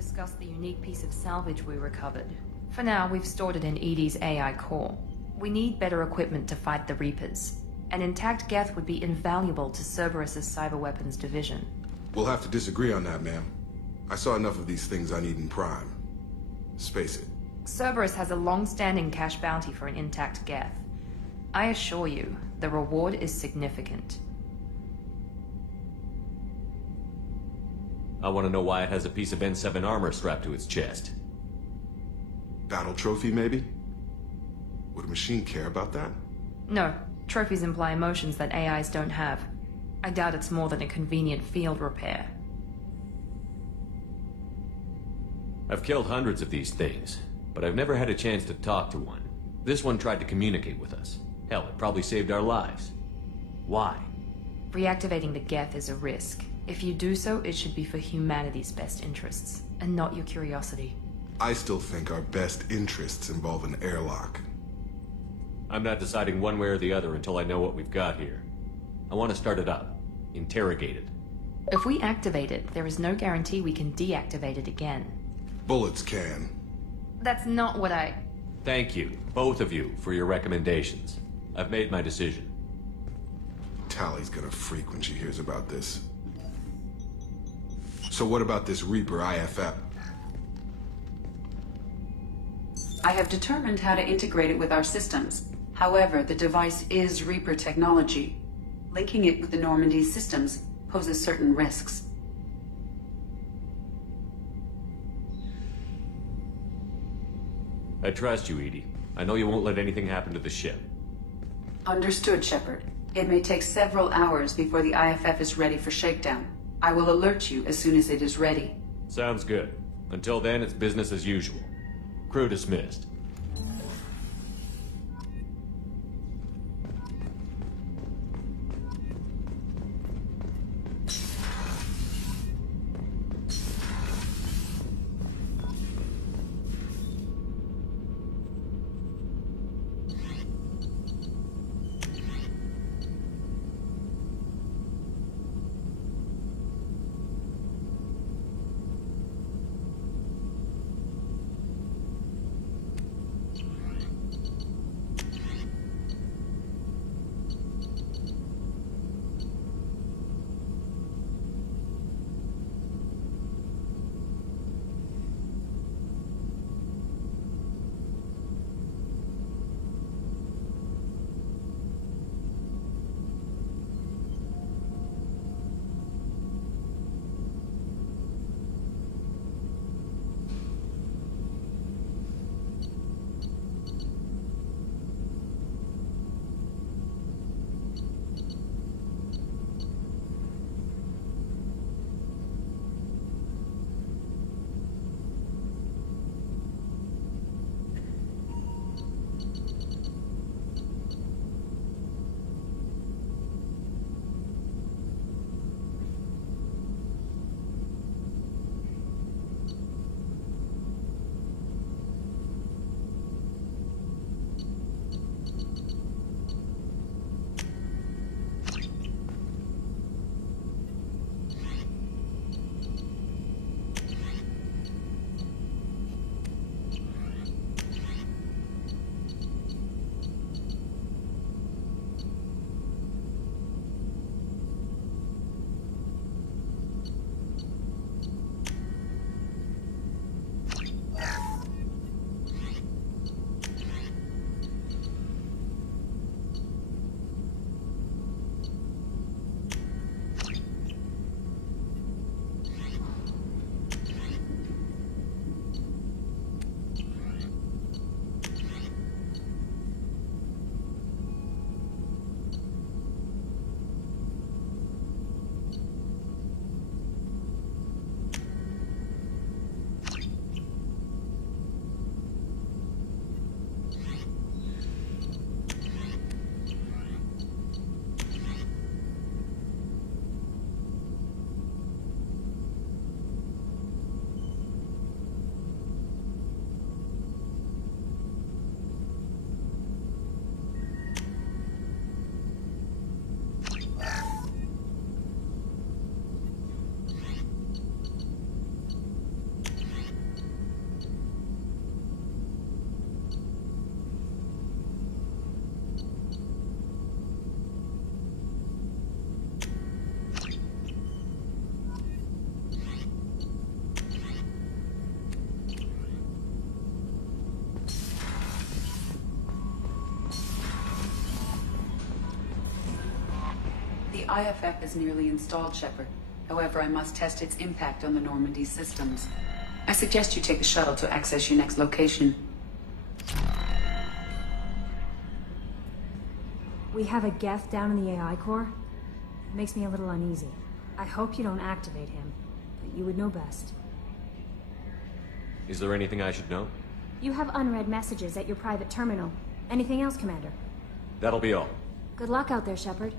discuss the unique piece of salvage we recovered. For now, we've stored it in EDI's AI core. We need better equipment to fight the Reapers. An intact Geth would be invaluable to Cerberus' cyber weapons division. We'll have to disagree on that, ma'am. I saw enough of these things I need in Prime. Space it. Cerberus has a long-standing cash bounty for an intact Geth. I assure you, the reward is significant. I want to know why it has a piece of N7 armor strapped to its chest. Battle trophy, maybe? Would a machine care about that? No, trophies imply emotions that AIs don't have. I doubt it's more than a convenient field repair. I've killed hundreds of these things, but I've never had a chance to talk to one. This one tried to communicate with us. Hell, it probably saved our lives. Why? Reactivating the Geth is a risk. If you do so, it should be for humanity's best interests, and not your curiosity. I still think our best interests involve an airlock. I'm not deciding one way or the other until I know what we've got here. I want to start it up. Interrogate it. If we activate it, there is no guarantee we can deactivate it again. Bullets can. That's not what I... Thank you, both of you, for your recommendations. I've made my decision. Tally's gonna freak when she hears about this. So what about this Reaper IFF? I have determined how to integrate it with our systems. However, the device is Reaper technology. Linking it with the Normandy systems poses certain risks. I trust you, EDI. I know you won't let anything happen to the ship. Understood, Shepard. It may take several hours before the IFF is ready for shakedown. I will alert you as soon as it is ready. Sounds good. Until then, it's business as usual. Crew dismissed. IFF is nearly installed, Shepard. However, I must test its impact on the Normandy systems. I suggest you take the shuttle to access your next location. We have a Geth down in the AI core. It makes me a little uneasy. I hope you don't activate him, but you would know best. Is there anything I should know? You have unread messages at your private terminal. Anything else, Commander? That'll be all. Good luck out there, Shepard.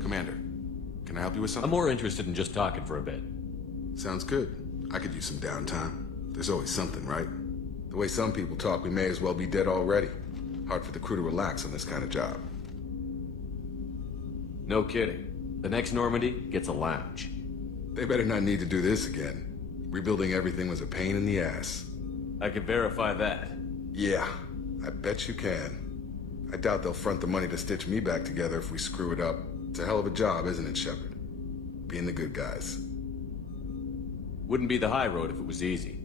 Commander, can I help you with something? I'm more interested in just talking for a bit. Sounds good. I could use some downtime. There's always something, right? The way some people talk, we may as well be dead already. Hard for the crew to relax on this kind of job. No kidding. The next Normandy gets a lounge. They better not need to do this again. Rebuilding everything was a pain in the ass. I can verify that. Yeah, I bet you can. I doubt they'll front the money to stitch me back together if we screw it up. It's a hell of a job, isn't it, Shepard? Being the good guys. Wouldn't be the high road if it was easy.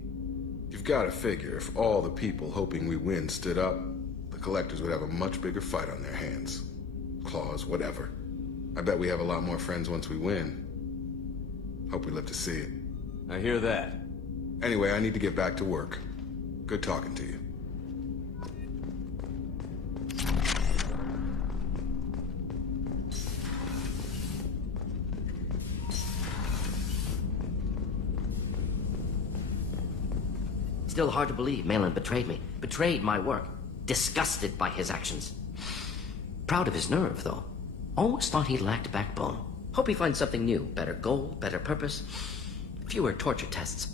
You've got to figure, if all the people hoping we win stood up, the Collectors would have a much bigger fight on their hands. Claws, whatever. I bet we have a lot more friends once we win. Hope we live to see it. I hear that. Anyway, I need to get back to work. Good talking to you. Still hard to believe Malin betrayed me. Betrayed my work. Disgusted by his actions. Proud of his nerve, though. Almost thought he lacked backbone. Hope he finds something new. Better goal, better purpose. Fewer torture tests.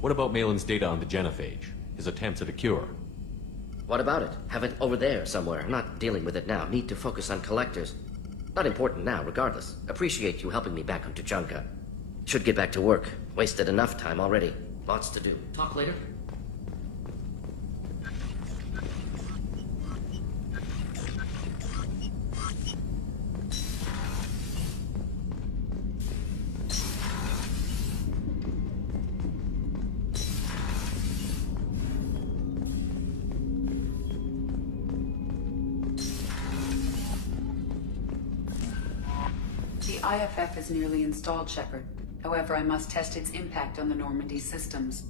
What about Malin's data on the genophage? His attempts at a cure? What about it? Have it over there somewhere. Not dealing with it now. Need to focus on Collectors. Not important now, regardless. Appreciate you helping me back on Tuchanka. Should get back to work. Wasted enough time already. Lots to do. Talk later? The IFF is nearly installed, Shepard. However, I must test its impact on the Normandy systems.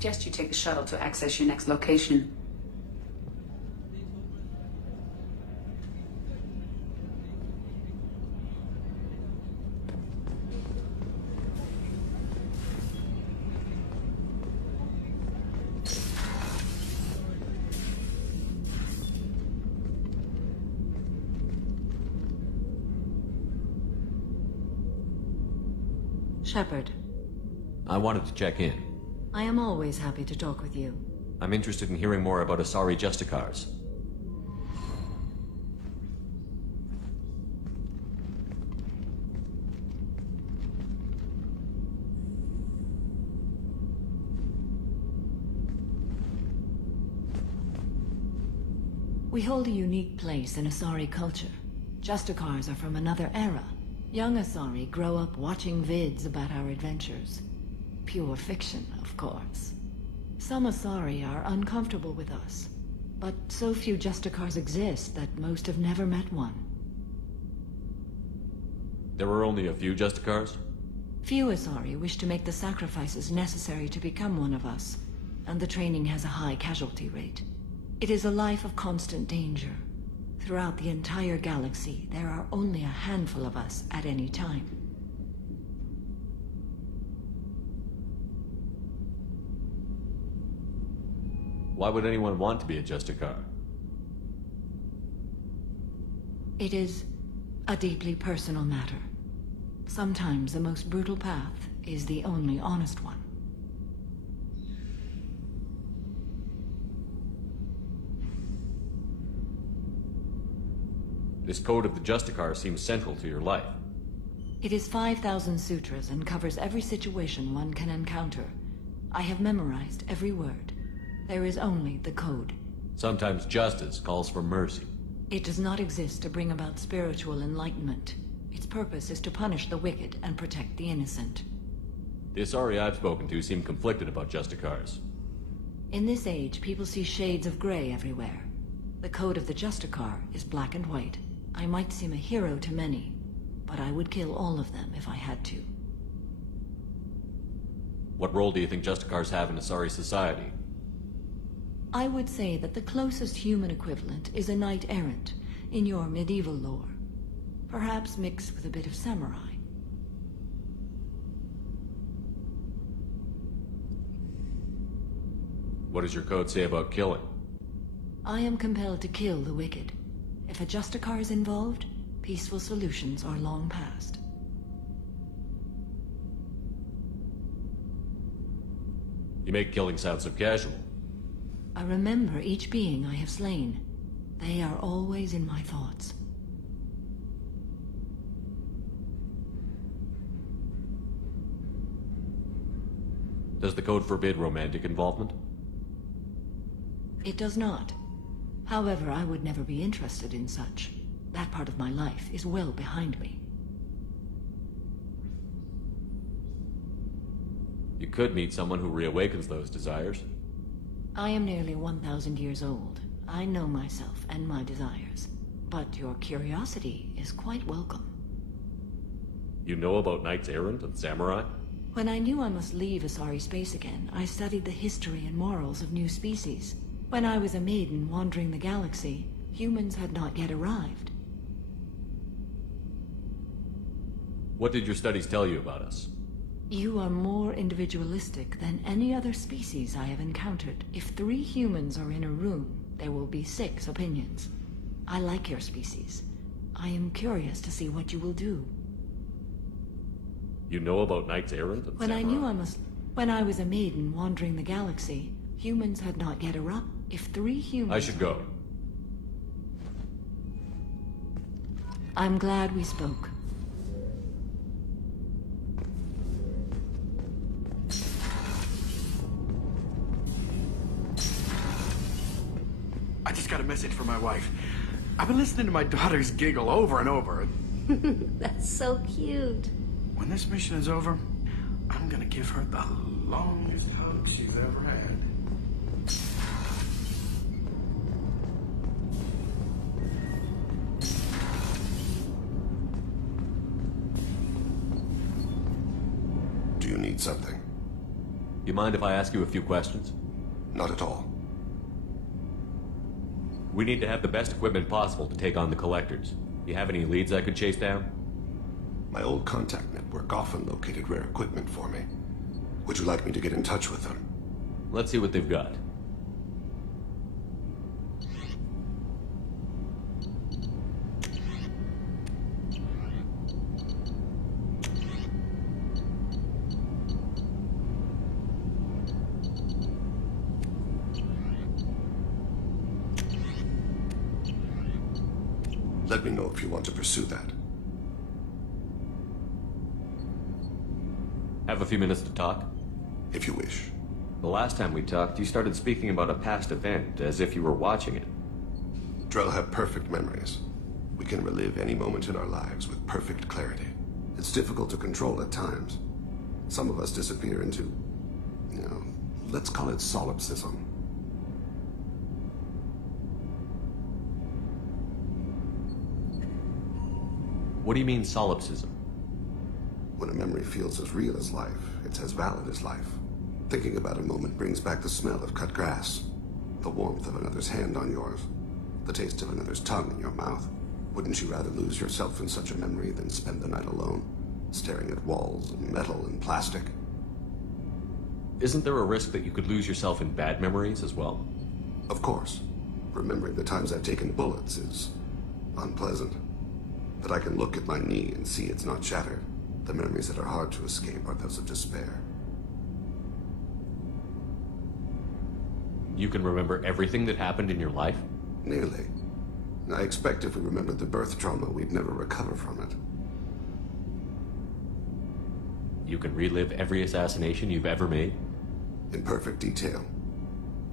suggest you take the shuttle to access your next location. Shepard, I wanted to check in. I am always happy to talk with you. I'm interested in hearing more about Asari Justicars. We hold a unique place in Asari culture. Justicars are from another era. Young Asari grow up watching vids about our adventures. Pure fiction, of course. Some Asari are uncomfortable with us, but so few Justicars exist that most have never met one. There were only a few Justicars? Few Asari wish to make the sacrifices necessary to become one of us, and the training has a high casualty rate. It is a life of constant danger. Throughout the entire galaxy, there are only a handful of us at any time. Why would anyone want to be a Justicar? It is a deeply personal matter. Sometimes the most brutal path is the only honest one. This code of the Justicar seems central to your life. It is 5,000 sutras and covers every situation one can encounter. I have memorized every word. There is only the code. Sometimes justice calls for mercy. It does not exist to bring about spiritual enlightenment. Its purpose is to punish the wicked and protect the innocent. The Asari I've spoken to seem conflicted about Justicars. In this age, people see shades of gray everywhere. The code of the Justicar is black and white. I might seem a hero to many, but I would kill all of them if I had to. What role do you think Justicars have in Asari society? I would say that the closest human equivalent is a knight-errant in your medieval lore. Perhaps mixed with a bit of samurai. What does your code say about killing? I am compelled to kill the wicked. If a Justicar is involved, peaceful solutions are long past. You make killing sound so casual. I remember each being I have slain. They are always in my thoughts. Does the code forbid romantic involvement? It does not. However, I would never be interested in such. That part of my life is well behind me. You could meet someone who reawakens those desires. I am nearly 1,000 years old. I know myself and my desires. But your curiosity is quite welcome. You know about Knights Errant and Samurai? When I knew I must leave Asari space again, I studied the history and morals of new species. When I was a maiden wandering the galaxy, humans had not yet arrived. What did your studies tell you about us? You are more individualistic than any other species I have encountered. If 3 humans are in a room, there will be 6 opinions. I like your species. I am curious to see what you will do. You know about Knights Errant and When Samurai? I knew When I was a maiden wandering the galaxy, humans had not yet arrived. If 3 humans... I should go. I'm glad we spoke. I just got a message from my wife. I've been listening to my daughter's giggle over and over. That's so cute. When this mission is over, I'm gonna give her the longest hug she's ever had. Do you need something? you mind if I ask you a few questions? Not at all. We need to have the best equipment possible to take on the Collectors. You have any leads I could chase down? My old contact network often located rare equipment for me. Would you like me to get in touch with them? Let's see what they've got. Let me know if you want to pursue that. Have a few minutes to talk? If you wish. The last time we talked, you started speaking about a past event, as if you were watching it. Drell have perfect memories. We can relive any moment in our lives with perfect clarity. It's difficult to control at times. Some of us disappear into, let's call it solipsism. What do you mean, solipsism? When a memory feels as real as life, it's as valid as life. Thinking about a moment brings back the smell of cut grass, the warmth of another's hand on yours, the taste of another's tongue in your mouth. Wouldn't you rather lose yourself in such a memory than spend the night alone, staring at walls and metal and plastic? Isn't there a risk that you could lose yourself in bad memories as well? Of course. Remembering the times I've taken bullets is unpleasant. But I can look at my knee and see it's not shattered. The memories that are hard to escape are those of despair. You can remember everything that happened in your life? Nearly. I expect if we remembered the birth trauma, we'd never recover from it. You can relive every assassination you've ever made? In perfect detail.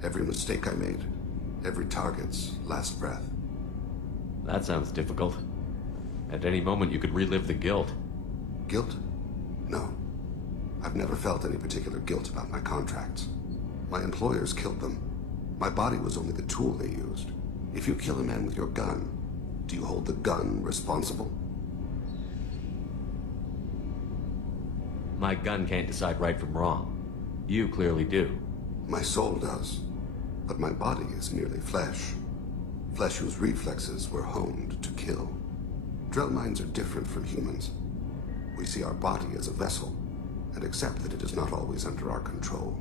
Every mistake I made. Every target's last breath. That sounds difficult. At any moment, you could relive the guilt. Guilt? No. I've never felt any particular guilt about my contracts. My employers killed them. My body was only the tool they used. If you kill a man with your gun, do you hold the gun responsible? My gun can't decide right from wrong. You clearly do. My soul does. But my body is merely flesh. Flesh whose reflexes were honed to kill. Drell minds are different from humans. We see our body as a vessel, and accept that it is not always under our control.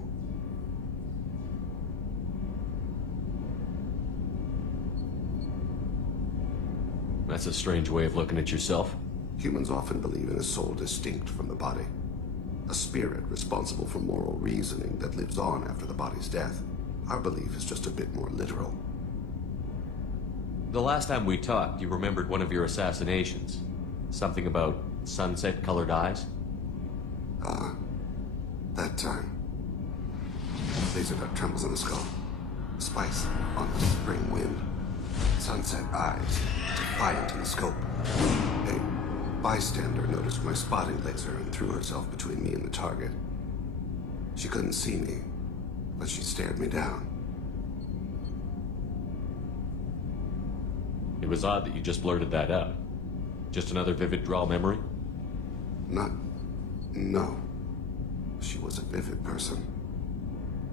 That's a strange way of looking at yourself. Humans often believe in a soul distinct from the body. A spirit responsible for moral reasoning that lives on after the body's death. Our belief is just a bit more literal. The last time we talked, you remembered one of your assassinations. Something about sunset-colored eyes? That time. Laser dot trembles in the skull. Spice on the spring wind. Sunset eyes, defiant in the scope. A bystander noticed my spotting laser and threw herself between me and the target. She couldn't see me, but she stared me down. It was odd that you just blurted that out. Just another vivid Drell memory? No. She was a vivid person.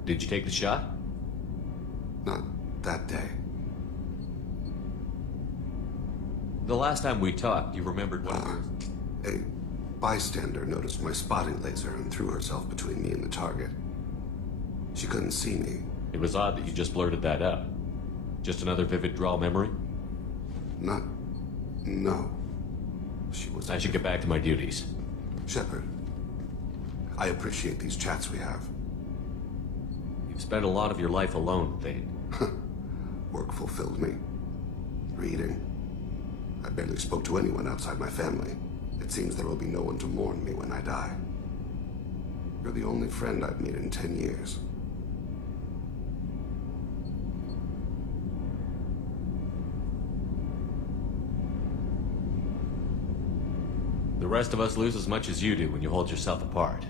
Did you take the shot? Not that day. The last time we talked, you remembered one of A bystander noticed my spotting laser and threw herself between me and the target. She couldn't see me. It was odd that you just blurted that out. Just another vivid Drell memory? No. She was... I should get back to my duties. Shepard, I appreciate these chats we have. You've spent a lot of your life alone, Thane. Work fulfilled me. Reading. I barely spoke to anyone outside my family. It seems there will be no one to mourn me when I die. You're the only friend I've made in 10 years. The rest of us lose as much as you do when you hold yourself apart.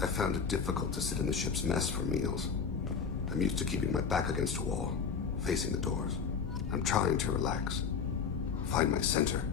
I found it difficult to sit in the ship's mess for meals. I'm used to keeping my back against a wall, facing the doors. I'm trying to relax. Find my center.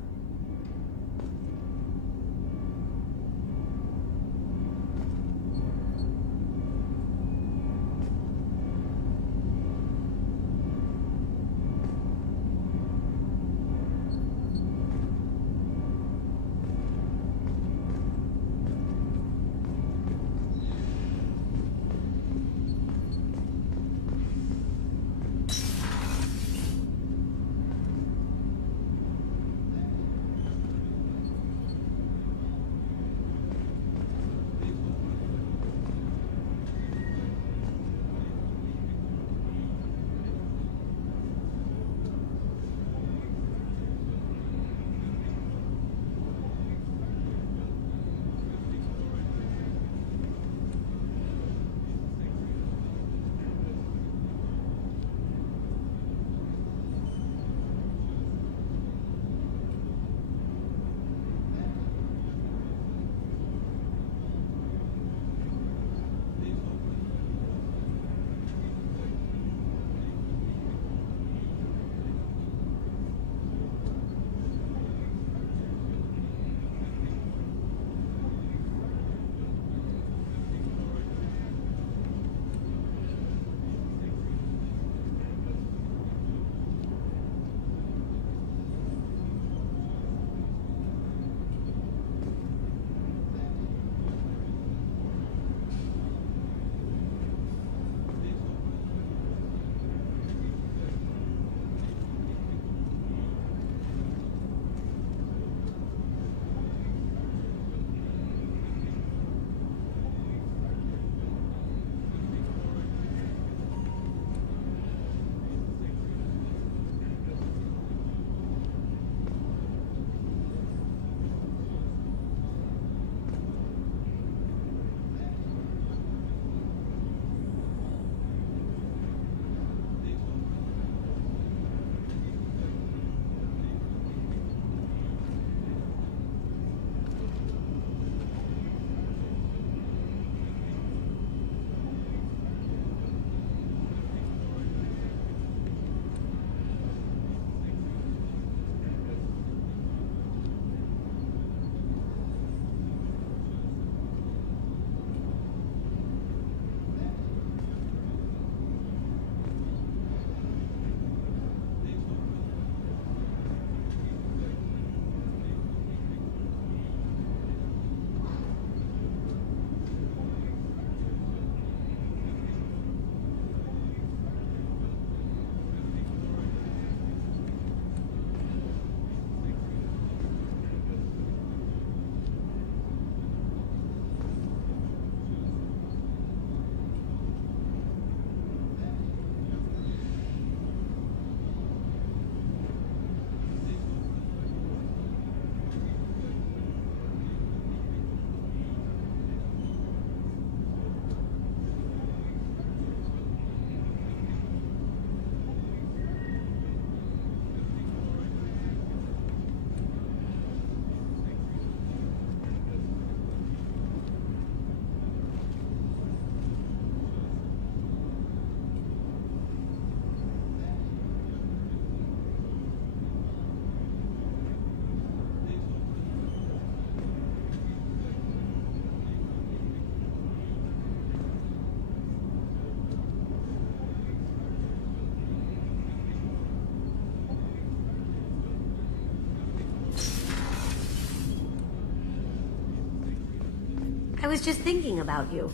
was just thinking about you.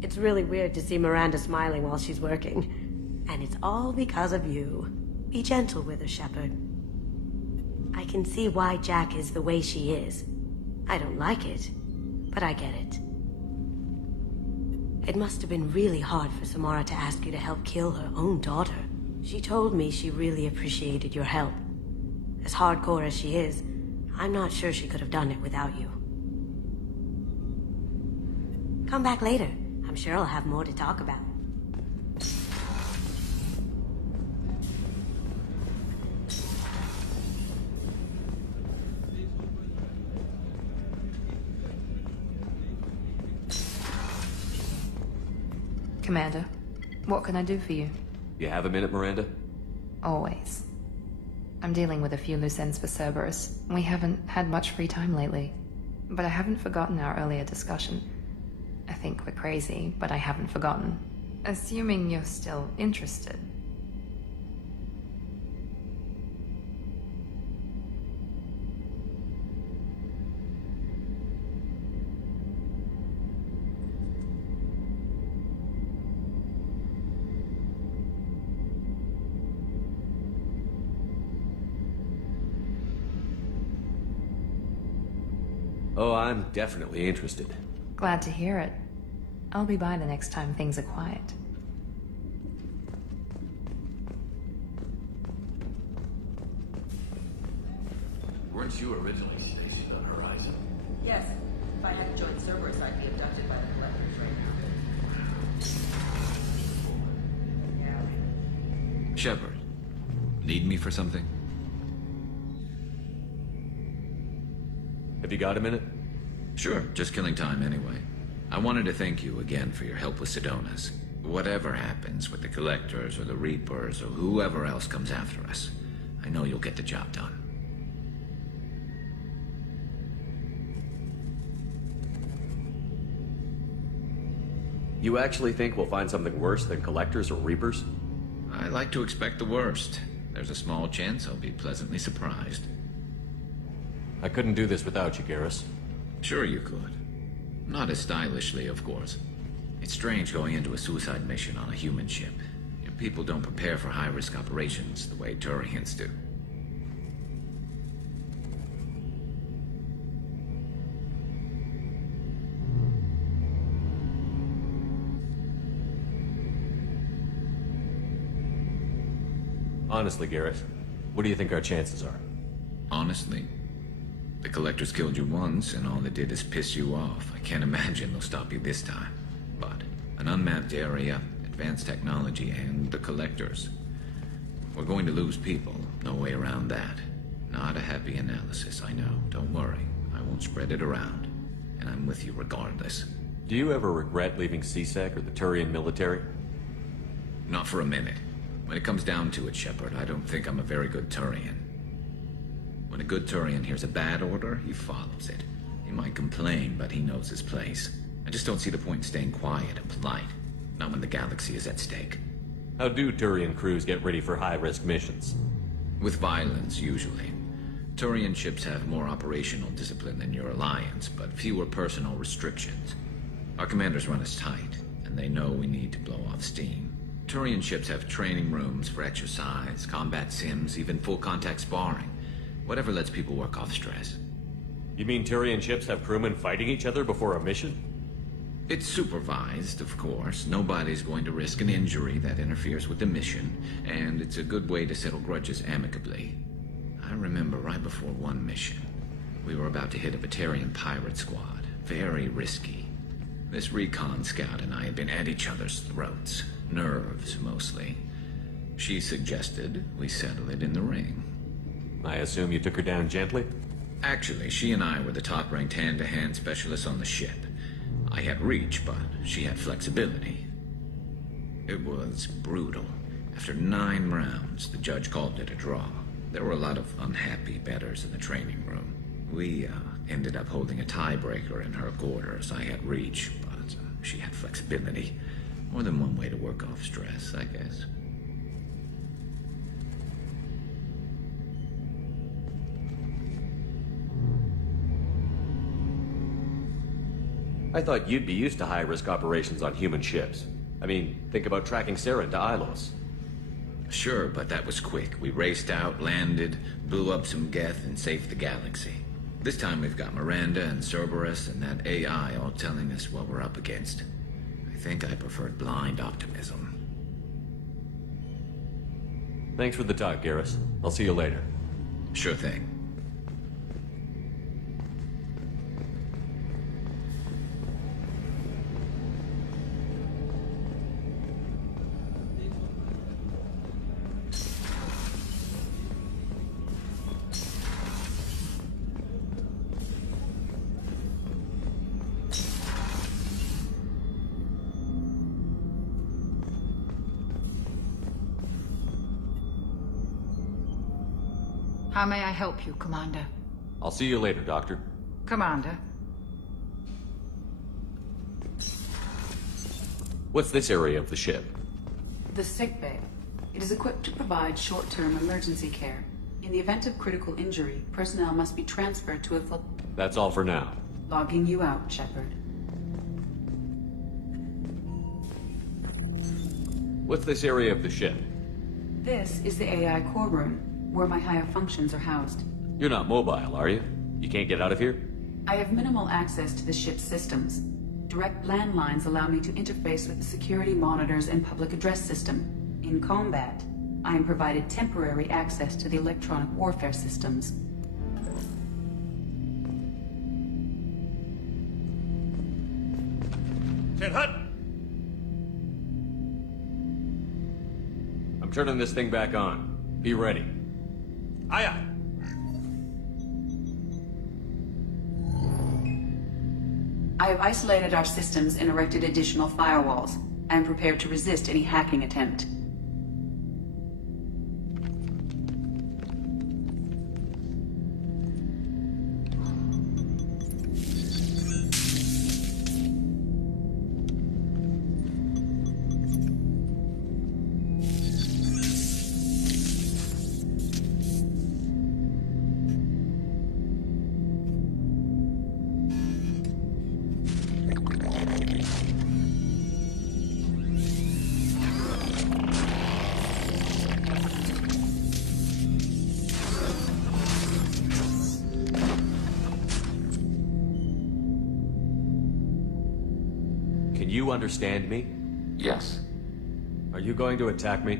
It's really weird to see Miranda smiling while she's working. And it's all because of you. Be gentle with her, Shepard. I can see why Jack is the way she is. I don't like it, but I get it. It must have been really hard for Samara to ask you to help kill her own daughter. She told me she really appreciated your help. As hardcore as she is, I'm not sure she could have done it without you. Come back later. I'm sure I'll have more to talk about. Commander, what can I do for you? You have a minute, Miranda? Always. I'm dealing with a few loose ends for Cerberus. We haven't had much free time lately. But I haven't forgotten our earlier discussion. I think we're crazy, but I haven't forgotten. Assuming you're still interested. Oh, I'm definitely interested. Glad to hear it. I'll be by the next time things are quiet. Weren't you originally stationed on Horizon? Yes. If I hadn't joined Cerberus, I'd be abducted by the Collectors right now. Shepard, need me for something? Have you got a minute? Sure, just killing time anyway. I wanted to thank you again for your help with Sidonis. Whatever happens with the Collectors or the Reapers or whoever else comes after us, I know you'll get the job done. You actually think we'll find something worse than Collectors or Reapers? I like to expect the worst. There's a small chance I'll be pleasantly surprised. I couldn't do this without you, Garrus. Sure you could. Not as stylishly, of course. It's strange going into a suicide mission on a human ship. Your people don't prepare for high-risk operations the way Turians do. Honestly, Garrus, what do you think our chances are? Honestly? The Collectors killed you once, and all they did is piss you off. I can't imagine they'll stop you this time. But an unmapped area, advanced technology, and the Collectors. We're going to lose people. No way around that. Not a happy analysis, I know. Don't worry. I won't spread it around. And I'm with you regardless. Do you ever regret leaving C-Sec or the Turian military? Not for a minute. When it comes down to it, Shepard, I don't think I'm a very good Turian. When a good Turian hears a bad order, he follows it. He might complain, but he knows his place. I just don't see the point in staying quiet and polite. Not when the galaxy is at stake. How do Turian crews get ready for high-risk missions? With violence, usually. Turian ships have more operational discipline than your alliance, but fewer personal restrictions. Our commanders run us tight, and they know we need to blow off steam. Turian ships have training rooms for exercise, combat sims, even full-contact sparring. Whatever lets people work off stress. You mean Turian ships have crewmen fighting each other before a mission? It's supervised, of course. Nobody's going to risk an injury that interferes with the mission, and it's a good way to settle grudges amicably. I remember right before one mission, we were about to hit a Batarian pirate squad. Very risky. This recon scout and I had been at each other's throats. Nerves, mostly. She suggested we settle it in the ring. I assume you took her down gently? Actually, she and I were the top-ranked hand-to-hand specialists on the ship. I had reach, but she had flexibility. It was brutal. After 9 rounds, the judge called it a draw. There were a lot of unhappy bettors in the training room. We ended up holding a tiebreaker in her quarters. I had reach, but she had flexibility. More than one way to work off stress, I guess. I thought you'd be used to high-risk operations on human ships. I mean, think about tracking Sarah into Ilos. Sure, but that was quick. We raced out, landed, blew up some Geth, and saved the galaxy. This time we've got Miranda and Cerberus and that AI all telling us what we're up against. I think I preferred blind optimism. Thanks for the talk, Garrus. I'll see you later. Sure thing. How may I help you, Commander? I'll see you later, Doctor. Commander? What's this area of the ship? The sickbay. It is equipped to provide short-term emergency care. In the event of critical injury, personnel must be transferred to a That's all for now. Logging you out, Shepard. What's this area of the ship? This is the AI core room, where my higher functions are housed. You're not mobile, are you? You can't get out of here? I have minimal access to the ship's systems. Direct landlines allow me to interface with the security monitors and public address system. In combat, I am provided temporary access to the electronic warfare systems. Ten Hut! I'm turning this thing back on. Be ready. Aye, aye. I have isolated our systems and erected additional firewalls. I am prepared to resist any hacking attempt. You understand me? Yes. Are you going to attack me?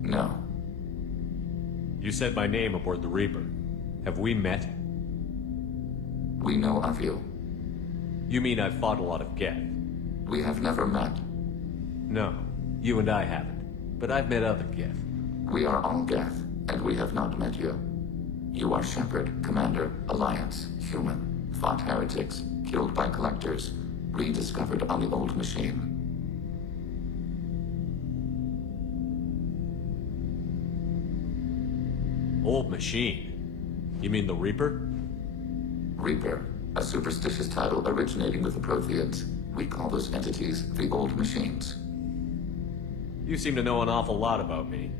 No. You said my name aboard the Reaper. Have we met? We know of you. You mean I've fought a lot of Geth? We have never met. No, you and I haven't. But I've met other Geth. We are all Geth, and we have not met you. You are Shepard, Commander, Alliance, human, fought heretics, killed by collectors, rediscovered on the old machine. Old machine? You mean the Reaper? Reaper, a superstitious title originating with the Protheans. We call those entities the old machines. You seem to know an awful lot about me.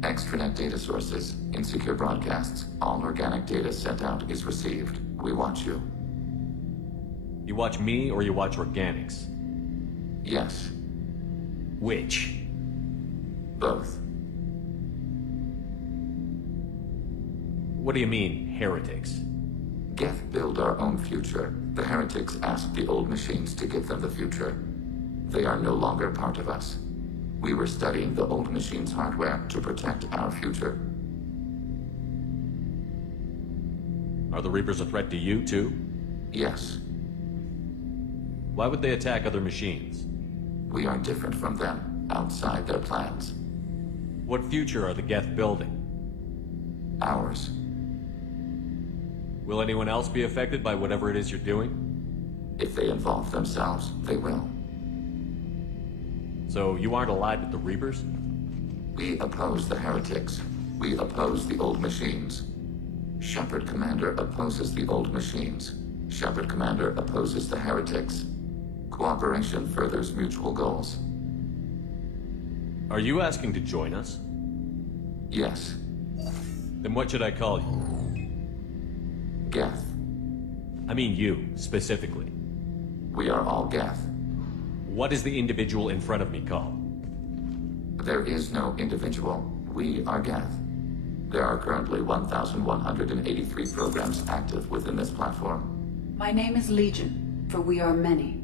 Extranet data sources, insecure broadcasts, all organic data sent out is received. We watch you. You watch me or you watch organics? Yes. Which? Both. What do you mean, heretics? Geth build our own future. The heretics asked the old machines to give them the future. They are no longer part of us. We were studying the old machines' hardware to protect our future. Are the Reapers a threat to you, too? Yes. Why would they attack other machines? We are different from them, outside their plans. What future are the Geth building? Ours. Will anyone else be affected by whatever it is you're doing? If they involve themselves, they will. So you aren't allied with the Reapers? We oppose the heretics. We oppose the old machines. Shepard Commander opposes the old machines. Shepard Commander opposes the heretics. Cooperation furthers mutual goals. Are you asking to join us? Yes. Then what should I call you? Geth. I mean you, specifically. We are all Geth. What is the individual in front of me called? There is no individual. We are Geth. There are currently 1,183 programs active within this platform. My name is Legion, for we are many.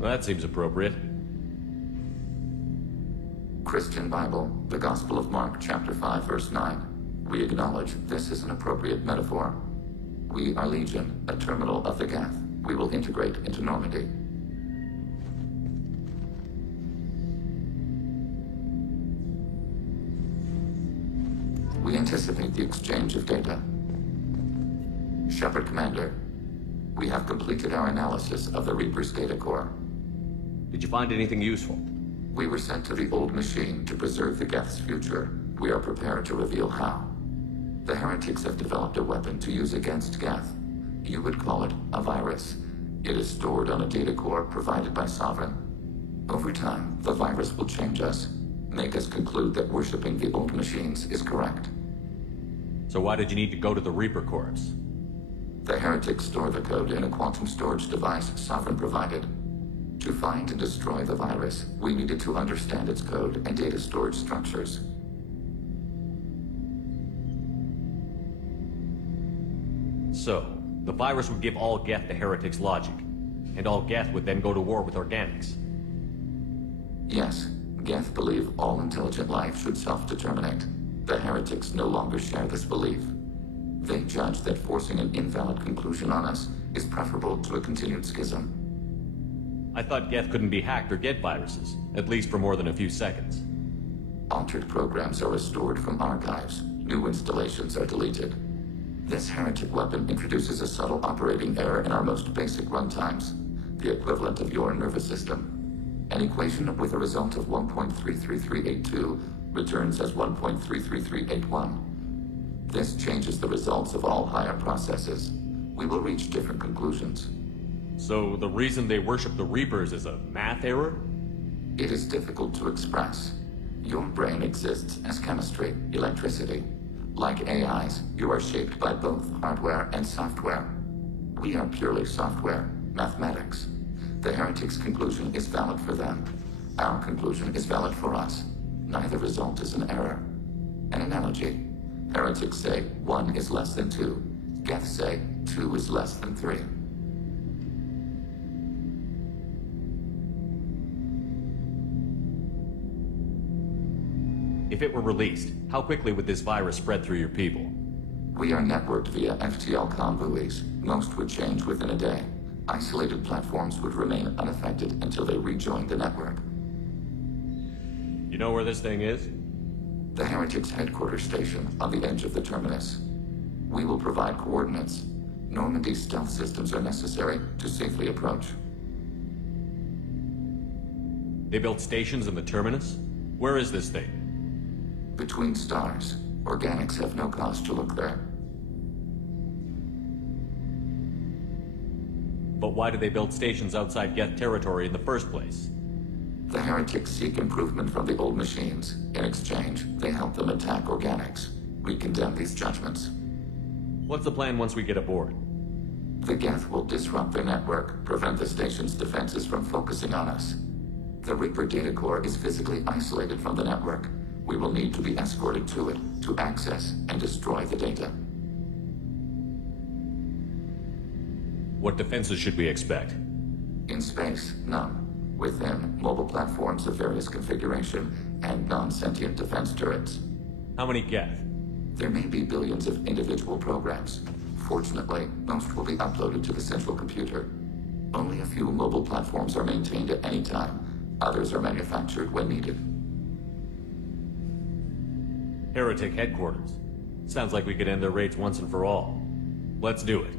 That seems appropriate. Christian Bible, the Gospel of Mark, chapter 5, verse 9. We acknowledge this is an appropriate metaphor. We are Legion, a terminal of the Geth. We will integrate into Normandy. We anticipate the exchange of data. Shepard Commander, we have completed our analysis of the Reaper's data core. Did you find anything useful? We were sent to the old machine to preserve the Geth's future. We are prepared to reveal how. The heretics have developed a weapon to use against Geth. You would call it a virus. It is stored on a data core provided by Sovereign. Over time, the virus will change us, make us conclude that worshipping the old machines is correct. So why did you need to go to the Reaper Corps? The heretics store the code in a quantum storage device Sovereign provided. To find and destroy the virus, we needed to understand its code and data storage structures. So, the virus would give all Geth the heretics' logic, and all Geth would then go to war with organics. Yes, Geth believe all intelligent life should self-determinate. The heretics no longer share this belief. They judge that forcing an invalid conclusion on us is preferable to a continued schism. I thought Geth couldn't be hacked or get viruses, at least for more than a few seconds. Altered programs are restored from archives. New installations are deleted. This heretic weapon introduces a subtle operating error in our most basic runtimes, the equivalent of your nervous system. An equation with a result of 1.33382 returns as 1.33381. This changes the results of all higher processes. We will reach different conclusions. So the reason they worship the Reapers is a math error? It is difficult to express. Your brain exists as chemistry, electricity. Like AIs, you are shaped by both hardware and software. We are purely software, mathematics. The heretics' conclusion is valid for them. Our conclusion is valid for us. Neither result is an error. An analogy. Heretics say 1 is less than 2. Geth say 2 is less than 3. If it were released, how quickly would this virus spread through your people? We are networked via FTL convoys. Most would change within a day. Isolated platforms would remain unaffected until they rejoined the network. You know where this thing is? The Heretics' headquarters station on the edge of the terminus. We will provide coordinates. Normandy's stealth systems are necessary to safely approach. They built stations in the terminus? Where is this thing? Between stars. Organics have no cause to look there. But why did they build stations outside Geth territory in the first place? The heretics seek improvement from the old machines. In exchange, they help them attack organics. We condemn these judgments. What's the plan once we get aboard? The Geth will disrupt their network, prevent the station's defenses from focusing on us. The Reaper data core is physically isolated from the network. We will need to be escorted to it, to access and destroy the data. What defenses should we expect? In space, none. Within, mobile platforms of various configuration and non-sentient defense turrets. How many Geth? There may be billions of individual programs. Fortunately, most will be uploaded to the central computer. Only a few mobile platforms are maintained at any time. Others are manufactured when needed. Heretic headquarters. Sounds like we could end their raids once and for all. Let's do it.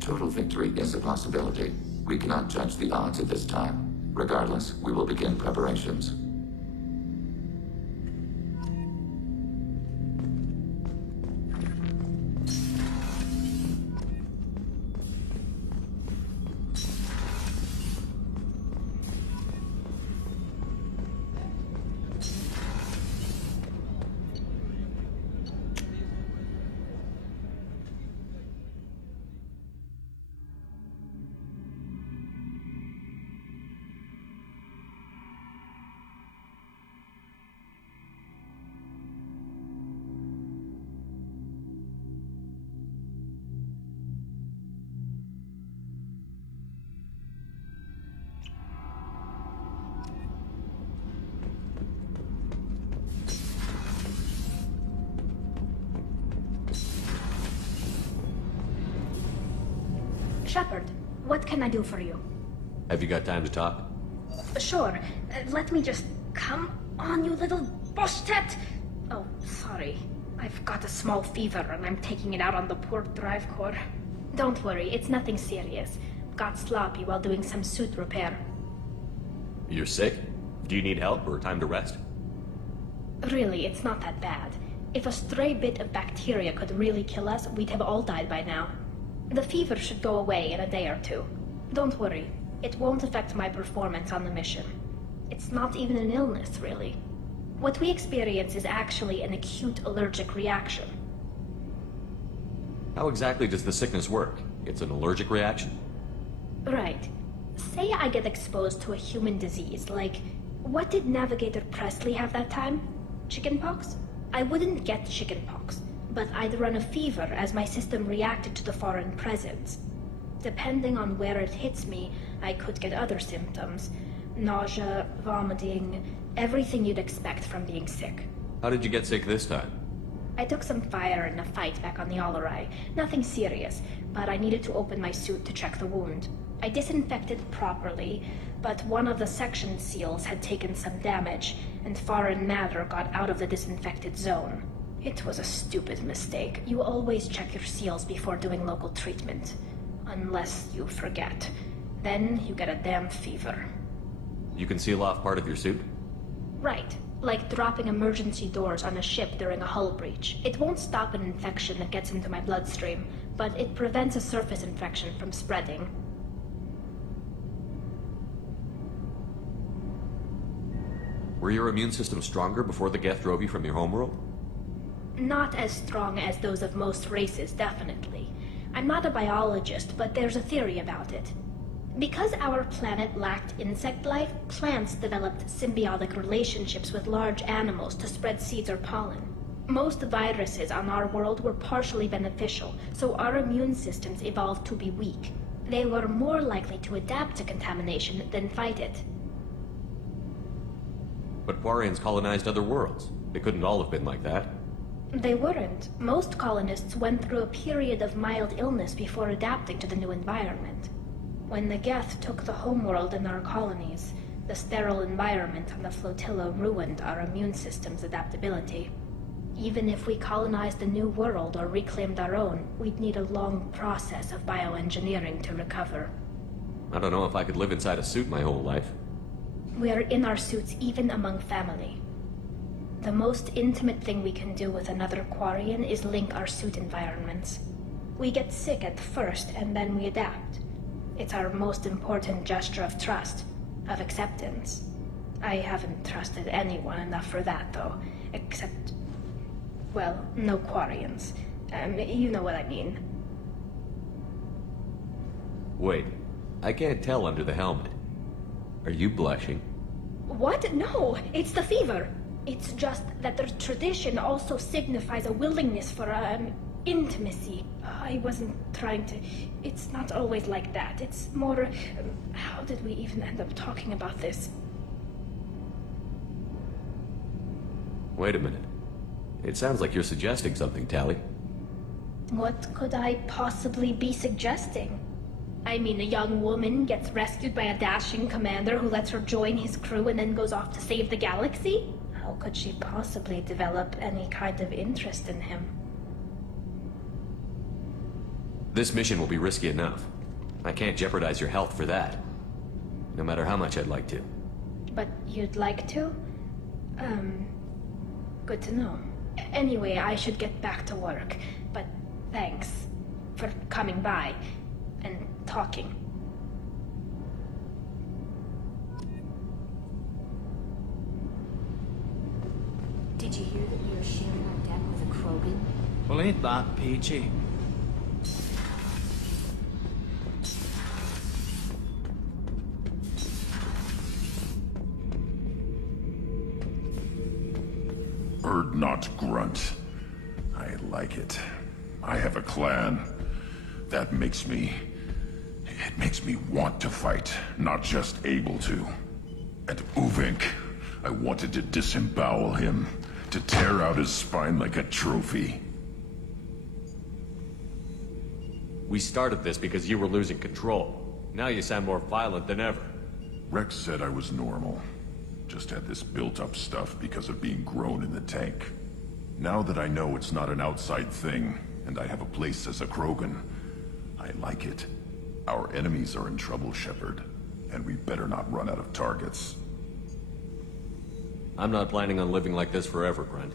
Total victory is a possibility. We cannot judge the odds at this time. Regardless, we will begin preparations. Shepard, what can I do for you? Have you got time to talk? Sure. Let me just... Come on, you little bush-tet! Oh, sorry. I've got a small fever and I'm taking it out on the poor drive core. Don't worry, it's nothing serious. Got sloppy while doing some suit repair. You're sick? Do you need help or time to rest? Really, it's not that bad. If a stray bit of bacteria could really kill us, we'd have all died by now. The fever should go away in a day or two. Don't worry, it won't affect my performance on the mission. It's not even an illness, really. What we experience is actually an acute allergic reaction. How exactly does the sickness work? It's an allergic reaction? Right. Say I get exposed to a human disease, like... What did Navigator Presley have that time? Chickenpox? I wouldn't get chickenpox, but I'd run a fever as my system reacted to the foreign presence. Depending on where it hits me, I could get other symptoms. Nausea, vomiting, everything you'd expect from being sick. How did you get sick this time? I took some fire in a fight back on the Allerai. Nothing serious, but I needed to open my suit to check the wound. I disinfected properly, but one of the section seals had taken some damage, and foreign matter got out of the disinfected zone. It was a stupid mistake. You always check your seals before doing local treatment. Unless you forget. Then you get a damn fever. You can seal off part of your suit? Right. Like dropping emergency doors on a ship during a hull breach. It won't stop an infection that gets into my bloodstream, but it prevents a surface infection from spreading. Were your immune system stronger before the Geth drove you from your homeworld? Not as strong as those of most races, definitely. I'm not a biologist, but there's a theory about it. Because our planet lacked insect life, plants developed symbiotic relationships with large animals to spread seeds or pollen. Most viruses on our world were partially beneficial, so our immune systems evolved to be weak. They were more likely to adapt to contamination than fight it. But Quarians colonized other worlds. They couldn't all have been like that. They weren't. Most colonists went through a period of mild illness before adapting to the new environment. When the Geth took the homeworld in our colonies, the sterile environment on the flotilla ruined our immune system's adaptability. Even if we colonized the new world or reclaimed our own, we'd need a long process of bioengineering to recover. I don't know if I could live inside a suit my whole life. We are in our suits even among family. The most intimate thing we can do with another Quarian is link our suit environments. We get sick at first, and then we adapt. It's our most important gesture of trust, of acceptance. I haven't trusted anyone enough for that, though. Except... well, no Quarians. You know what I mean. Wait, I can't tell under the helmet. Are you blushing? What? No, it's the fever. It's just that the tradition also signifies a willingness for, intimacy. I wasn't trying to... It's not always like that. It's more... how did we even end up talking about this? Wait a minute. It sounds like you're suggesting something, Tali. What could I possibly be suggesting? I mean, a young woman gets rescued by a dashing commander who lets her join his crew and then goes off to save the galaxy? How could she possibly develop any kind of interest in him? This mission will be risky enough. I can't jeopardize your health for that. No matter how much I'd like to. But you'd like to? Good to know. Anyway, I should get back to work. But thanks for coming by and talking. Did you hear that we were sharing our deck with a Krogan? Well, ain't that peachy? Bird not grunt. I like it. I have a clan. That makes me... it makes me want to fight, not just able to. And Uvink, I wanted to disembowel him, to tear out his spine like a trophy. We started this because you were losing control. Now you sound more violent than ever. Rex said I was normal. Just had this built-up stuff because of being grown in the tank. Now that I know it's not an outside thing, and I have a place as a Krogan, I like it. Our enemies are in trouble, Shepard, and we better not run out of targets. I'm not planning on living like this forever, Brent.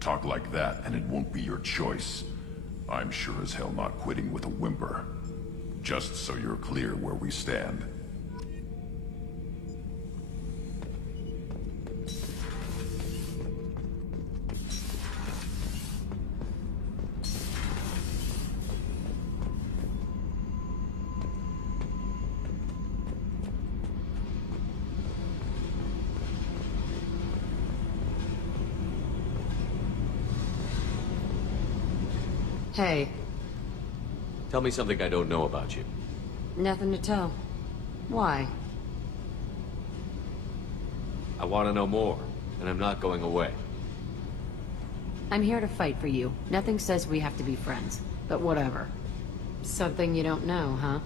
Talk like that, and it won't be your choice. I'm sure as hell not quitting with a whimper. Just so you're clear where we stand. Hey. Tell me something I don't know about you. Nothing to tell. Why? I want to know more, and I'm not going away. I'm here to fight for you. Nothing says we have to be friends, but whatever. Something you don't know, huh?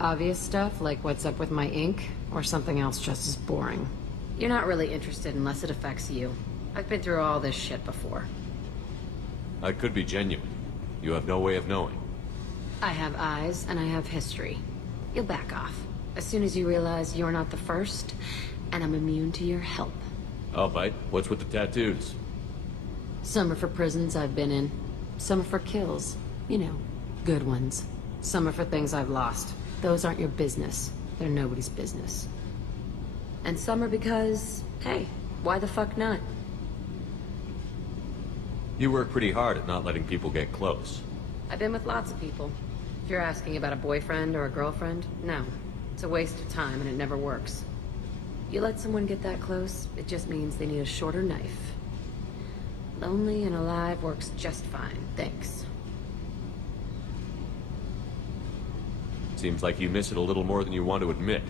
Obvious stuff, like what's up with my ink, or something else just as boring. You're not really interested unless it affects you. I've been through all this shit before. I could be genuine. You have no way of knowing. I have eyes, and I have history. You'll back off. As soon as you realize you're not the first, and I'm immune to your help. I'll bite. What's with the tattoos? Some are for prisons I've been in. Some are for kills. You know, good ones. Some are for things I've lost. Those aren't your business. They're nobody's business. And some are because, hey, why the fuck not? You work pretty hard at not letting people get close. I've been with lots of people. If you're asking about a boyfriend or a girlfriend, no. It's a waste of time and it never works. You let someone get that close, it just means they need a shorter knife. Lonely and alive works just fine, thanks. Seems like you miss it a little more than you want to admit.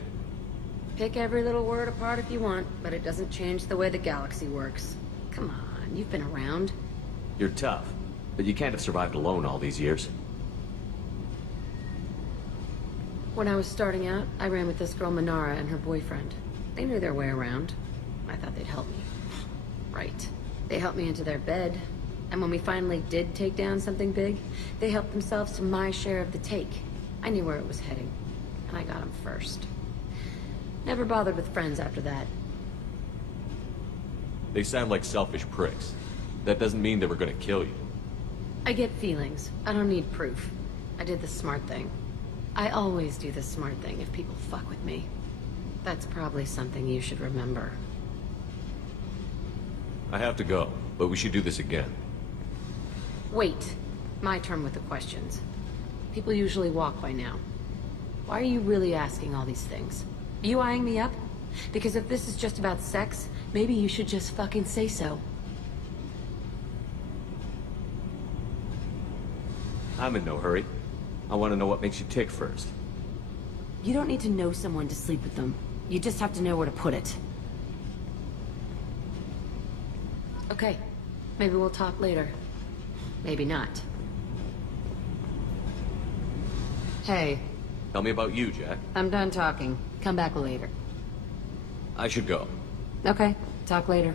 Pick every little word apart if you want, but it doesn't change the way the galaxy works. Come on, you've been around. You're tough, but you can't have survived alone all these years. When I was starting out, I ran with this girl Minara and her boyfriend. They knew their way around. I thought they'd help me. Right. They helped me into their bed, and when we finally did take down something big, they helped themselves to my share of the take. I knew where it was heading, and I got them first. Never bothered with friends after that. They sound like selfish pricks. That doesn't mean they were gonna kill you. I get feelings. I don't need proof. I did the smart thing. I always do the smart thing if people fuck with me. That's probably something you should remember. I have to go, but we should do this again. Wait. My turn with the questions. People usually walk by now. Why are you really asking all these things? Are you eyeing me up? Because if this is just about sex, maybe you should just fucking say so. I'm in no hurry. I want to know what makes you tick first. You don't need to know someone to sleep with them. You just have to know where to put it. Okay. Maybe we'll talk later. Maybe not. Hey. Tell me about you, Jack. I'm done talking. Come back later. I should go. Okay. Talk later.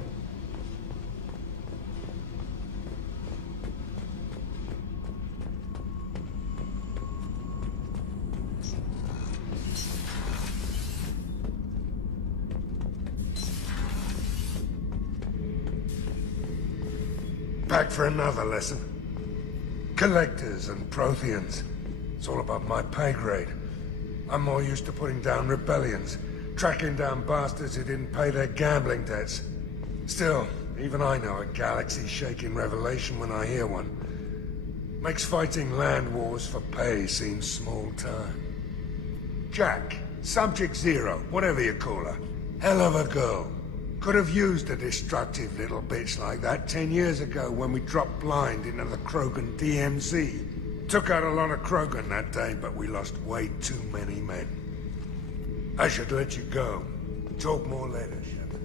Back for another lesson. Collectors and Protheans. It's all above my pay grade. I'm more used to putting down rebellions, tracking down bastards who didn't pay their gambling debts. Still, even I know a galaxy-shaking revelation when I hear one. Makes fighting land wars for pay seem small time. Jack, Subject Zero, whatever you call her. Hell of a girl. Could have used a destructive little bitch like that 10 years ago when we dropped blind into the Krogan DMZ. Took out a lot of Krogan that day, but we lost way too many men. I should let you go. Talk more later, Shepard.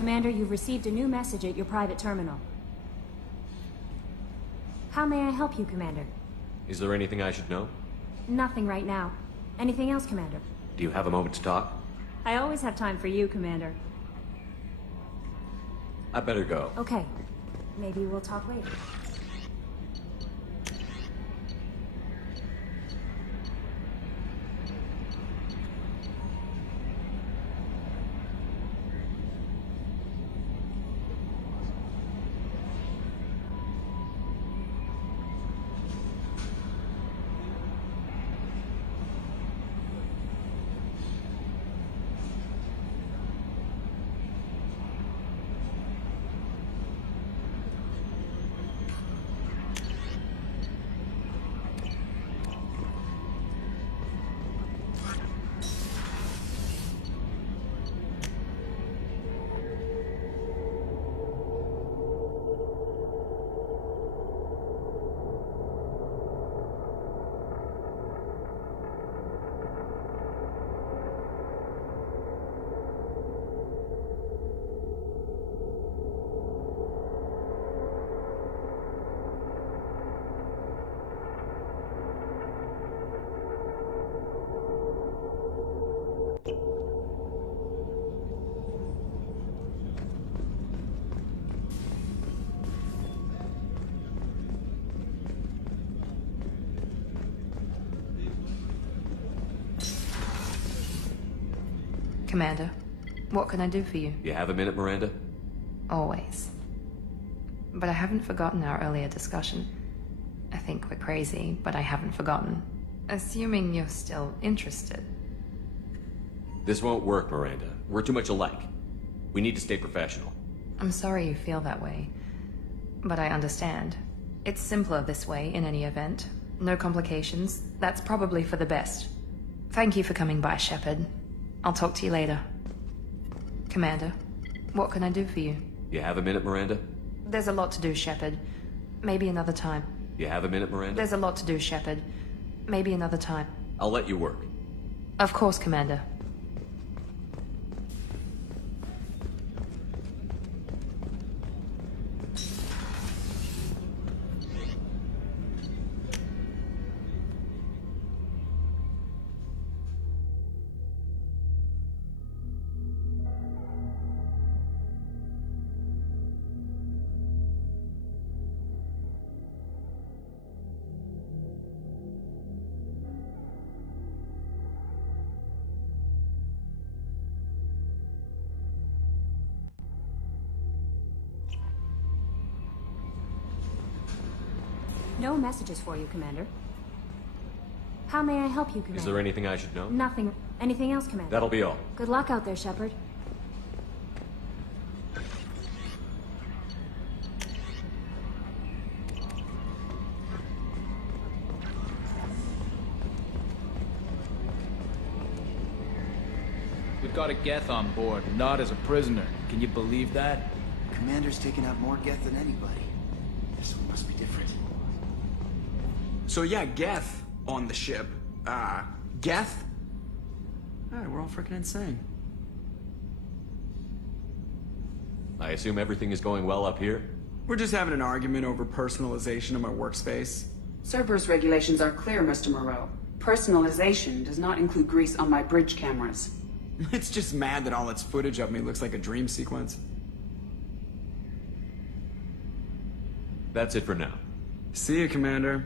Commander, you've received a new message at your private terminal. How may I help you, Commander? Is there anything I should know? Nothing right now. Anything else, Commander? Do you have a moment to talk? I always have time for you, Commander. I better go. Okay. Maybe we'll talk later. Commander, what can I do for you? You have a minute, Miranda? Always. But I haven't forgotten our earlier discussion. I think we're crazy, but I haven't forgotten. Assuming you're still interested. This won't work, Miranda. We're too much alike. We need to stay professional. I'm sorry you feel that way, but I understand. It's simpler this way in any event. No complications. That's probably for the best. Thank you for coming by, Shepard. I'll talk to you later. Commander, what can I do for you? You have a minute, Miranda? There's a lot to do, Shepard. Maybe another time. You have a minute, Miranda? There's a lot to do, Shepard. Maybe another time. I'll let you work. Of course, Commander. No messages for you, Commander. How may I help you, Commander? Is there anything I should know? Nothing. Anything else, Commander? That'll be all. Good luck out there, Shepard. We've got a Geth on board, not as a prisoner. Can you believe that? Commander's taken out more Geth than anybody. This one must be different. So yeah, Geth on the ship. Geth? Alright, we're all freaking insane. I assume everything is going well up here? We're just having an argument over personalization of my workspace. Cerberus regulations are clear, Mr. Moreau. Personalization does not include grease on my bridge cameras. It's just mad that all its footage of me looks like a dream sequence. That's it for now. See you, Commander.